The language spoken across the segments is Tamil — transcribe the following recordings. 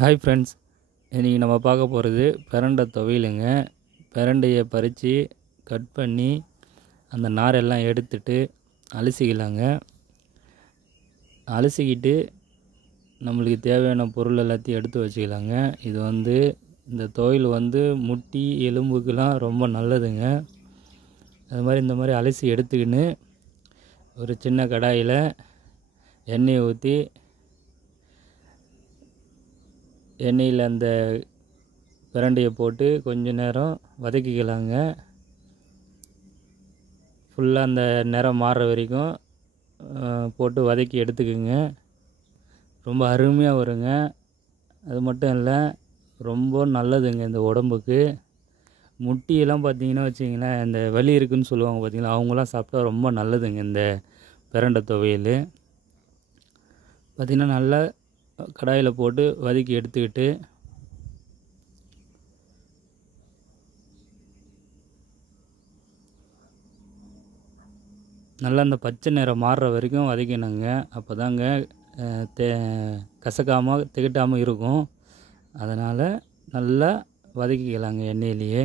ஹாய் ஃப்ரெண்ட்ஸ், இன்றைக்கி நம்ம பார்க்க போகிறது பிரண்டை துவையலுங்க. பிரண்டையை பறித்து கட் பண்ணி அந்த நாரெல்லாம் எடுத்துட்டு அலசிக்கலாங்க. அலசிக்கிட்டு நம்மளுக்கு தேவையான பொருள் எல்லாத்தையும் எடுத்து வச்சுக்கலாங்க. இது இந்த துவையல் முட்டி எலும்புக்கெலாம் ரொம்ப நல்லதுங்க. அது மாதிரி இந்த மாதிரி அலசி எடுத்துக்கின்னு ஒரு சின்ன கடாயில் எண்ணெயை ஊற்றி எண்ணெயில் அந்த பிரண்டையை போட்டு கொஞ்ச நேரம் வதக்கிக்கலாங்க. ஃபுல்லாக அந்த நிறம் மாறுற வரைக்கும் போட்டு வதக்கி எடுத்துக்குங்க. ரொம்ப அருமையாக வருங்க. அது மட்டும் இல்லை, ரொம்ப நல்லதுங்க இந்த உடம்புக்கு. முட்டியெல்லாம் பார்த்திங்கன்னா வச்சிங்களேன், இந்த வலி இருக்குதுன்னு சொல்லுவாங்க பார்த்திங்களா, அவங்களாம் சாப்பிட்டா ரொம்ப நல்லதுங்க இந்த பிரண்டை துவையல். பார்த்திங்கன்னா நல்லா கடாயில் போட்டு வதக்கி எடுத்துக்கிட்டு நல்லா அந்த பச்சை நிறம் மாறுற வரைக்கும் வதக்கினங்க. அப்போ தாங்க கசக்காமல் திகட்டாமல் இருக்கும். அதனால் நல்லா வதக்கிக்கலாங்க எண்ணெயிலேயே.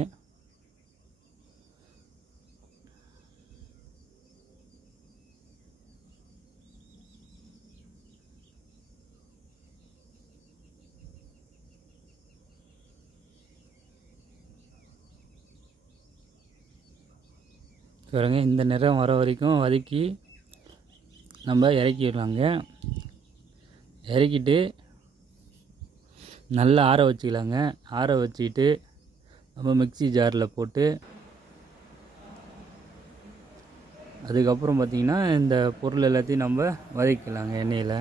பாருங்க, இந்த நிறம் வர வரைக்கும் வதக்கி நம்ம இறக்கிடலாங்க. இறக்கிட்டு நல்லா ஆற வச்சுக்கலாங்க. ஆற வச்சுக்கிட்டு நம்ம மிக்ஸி ஜாரில் போட்டு அதுக்கப்புறம் பார்த்திங்கன்னா இந்த பொருள் எல்லாத்தையும் நம்ம வதக்கிக்கலாங்க எண்ணெயில்.